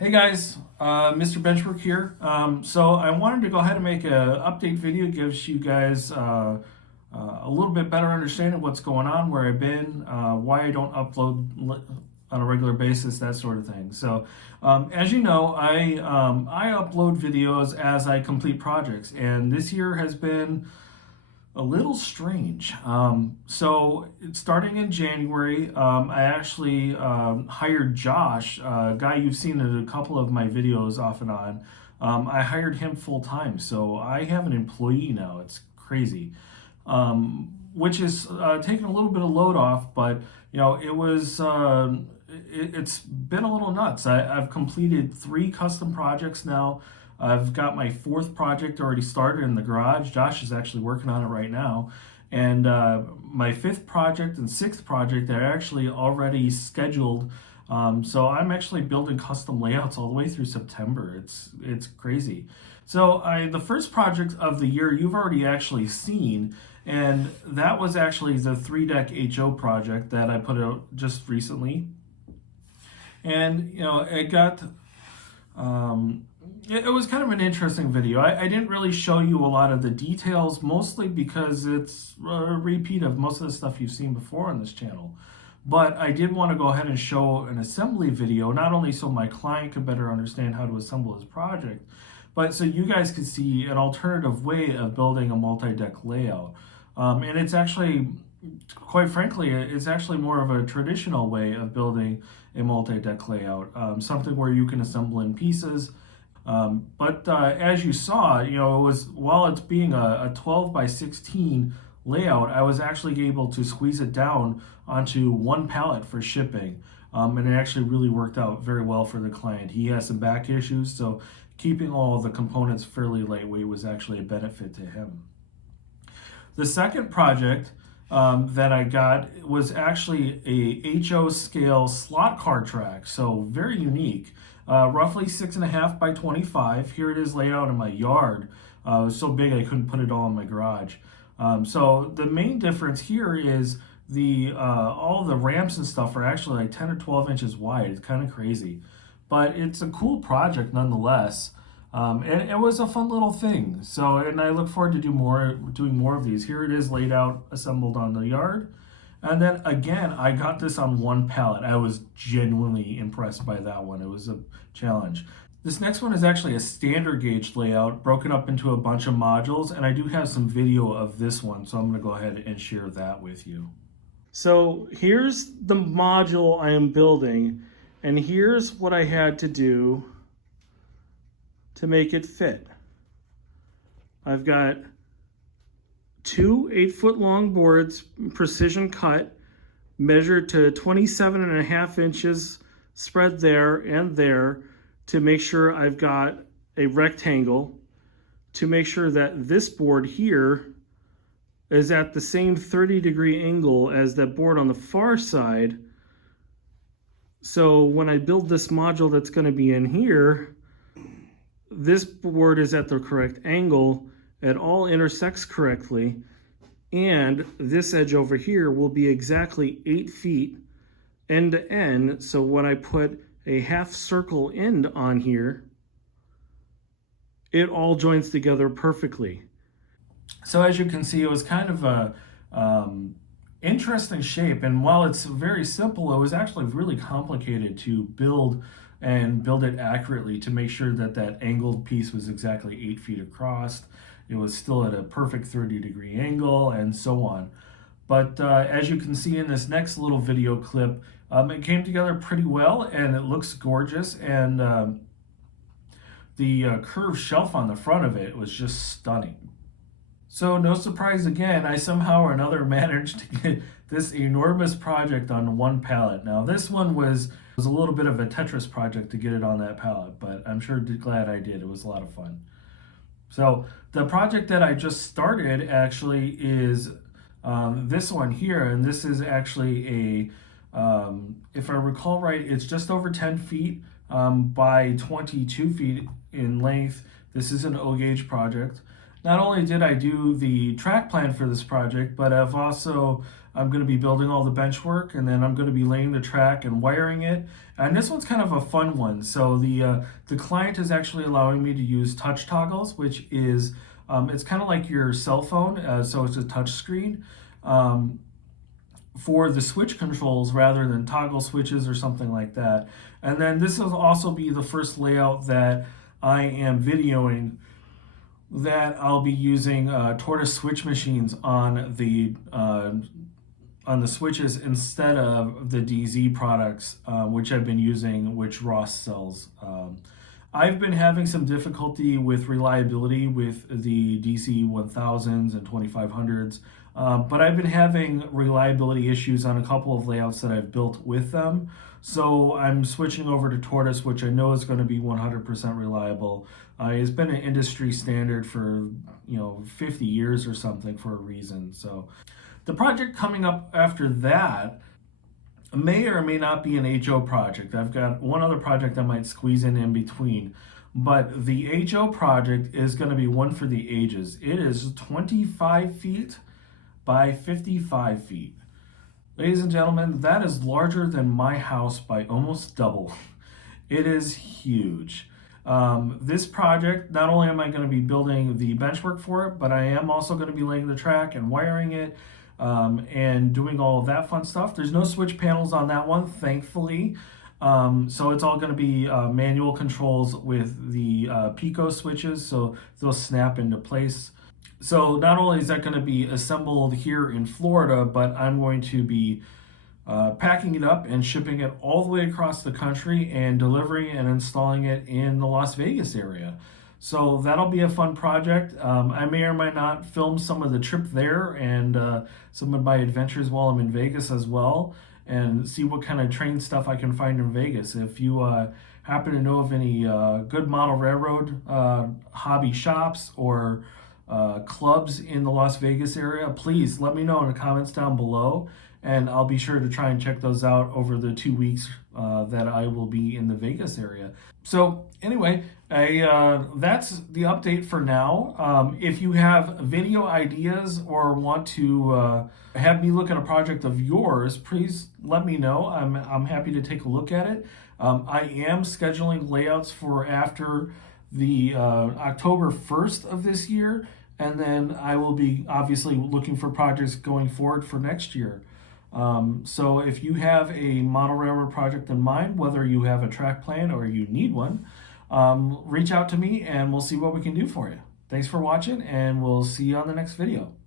Hey guys, Mr. Benchwork here. So I wanted to go ahead and make an update video, gives you guys a little bit better understanding of what's going on, where I've been, why I don't upload on a regular basis, that sort of thing. So as you know, I upload videos as I complete projects, and this year has been a little strange. So starting in January, I actually hired Josh, a guy you've seen in a couple of my videos off and on. I hired him full time, so I have an employee now. It's crazy, which is taking a little bit of load off, but it was. It's been a little nuts. I've completed 3 custom projects now. I've got my 4th project already started in the garage. Josh is actually working on it right now. And my 5th project and 6th project are actually already scheduled. So I'm actually building custom layouts all the way through September. It's crazy. So the first project of the year you've already actually seen, and that was actually the 3-deck HO project that I put out just recently. And it got it was kind of an interesting video. I didn't really show you a lot of the details, mostly because it's a repeat of most of the stuff you've seen before on this channel. But I did want to go ahead and show an assembly video, not only so my client could better understand how to assemble his project, but so you guys could see an alternative way of building a multi-deck layout. And it's actually, quite frankly, it's actually more of a traditional way of building a multi-deck layout, something where you can assemble in pieces. But as you saw, it was, while it's being a 12 by 16 layout, I was actually able to squeeze it down onto 1 pallet for shipping. And it actually really worked out very well for the client. He has some back issues, so keeping all of the components fairly lightweight was actually a benefit to him. The second project that I got was actually a HO scale slot car track, so very unique. Roughly 6.5 by 25. Here it is laid out in my yard. It was so big I couldn't put it all in my garage. So the main difference here is all the ramps and stuff are actually like 10 or 12 inches wide. It's kind of crazy, but it's a cool project nonetheless. And it was a fun little thing. So, and I look forward to doing more of these. Here it is laid out, assembled on the yard. And then again, I got this on 1 pallet. I was genuinely impressed by that one. It was a challenge. This next one is actually a standard gauge layout broken up into a bunch of modules, and I do have some video of this one, so I'm going to go ahead and share that with you. So here's the module I am building, and here's what I had to do to make it fit. I've got 2 8-foot long boards, precision cut, measured to 27.5 inches, spread there and there, to make sure I've got a rectangle, to make sure that this board here is at the same 30-degree angle as that board on the far side. So when I build this module that's going to be in here, this board is at the correct angle. It all intersects correctly, and this edge over here will be exactly 8 feet end to end. So when I put a half circle end on here, it all joins together perfectly. So as you can see, it was kind of a interesting shape, and while it's very simple, it was actually really complicated to build it accurately to make sure that that angled piece was exactly 8 feet across. It was still at a perfect 30-degree angle, and so on. But as you can see in this next little video clip, it came together pretty well, and it looks gorgeous. And the curved shelf on the front of it was just stunning. So no surprise again, I somehow or another managed to get this enormous project on 1 pallet. Now this one was a little bit of a Tetris project to get it on that pallet, but I'm sure glad I did. It was a lot of fun. So the project that I just started actually is this one here, and this is actually if I recall right, it's just over 10 feet by 22 feet in length. This is an O-gauge project. Not only did I do the track plan for this project, but I've also I'm going to be building all the bench work, and then I'm going to be laying the track and wiring it. And this one's kind of a fun one. So the client is actually allowing me to use touch toggles, which is it's kind of like your cell phone, so it's a touch screen. For the switch controls rather than toggle switches or something like that. And then this will also be the first layout that I am videoing that I'll be using Tortoise switch machines on the switches instead of the DZ products, which I've been using, which Ross sells. I've been having some difficulty with reliability with the DC 1000s and 2500s, but I've been having reliability issues on a couple of layouts that I've built with them. So I'm switching over to Tortoise, which I know is going to be 100% reliable. It's been an industry standard for 50 years or something for a reason. So the project coming up after that may or may not be an HO project. I've got one other project I might squeeze in between. But the HO project is going to be one for the ages. It is 25 feet by 55 feet. Ladies and gentlemen, that is larger than my house by almost double. It is huge. This project, not only am I going to be building the benchwork for it, but I am also going to be laying the track and wiring it, and doing all of that fun stuff. There's no switch panels on that one, thankfully. So it's all going to be manual controls with the Pico switches, so they'll snap into place. So not only is that going to be assembled here in Florida, but I'm going to be packing it up and shipping it all the way across the country and delivering and installing it in the Las Vegas area. So that'll be a fun project. I may or may not film some of the trip there and some of my adventures while I'm in Vegas as well, and see what kind of train stuff I can find in Vegas. If you happen to know of any good model railroad hobby shops or clubs in the Las Vegas area, please let me know in the comments down below, and I'll be sure to try and check those out over the 2 weeks that I will be in the Vegas area. So anyway, that's the update for now. If you have video ideas or want to have me look at a project of yours, please let me know. I'm happy to take a look at it. I am scheduling layouts for after the October 1st of this year, and then I will be obviously looking for projects going forward for next year. So if you have a model railroad project in mind, whether you have a track plan or you need one, reach out to me and we'll see what we can do for you. Thanks for watching, and we'll see you on the next video.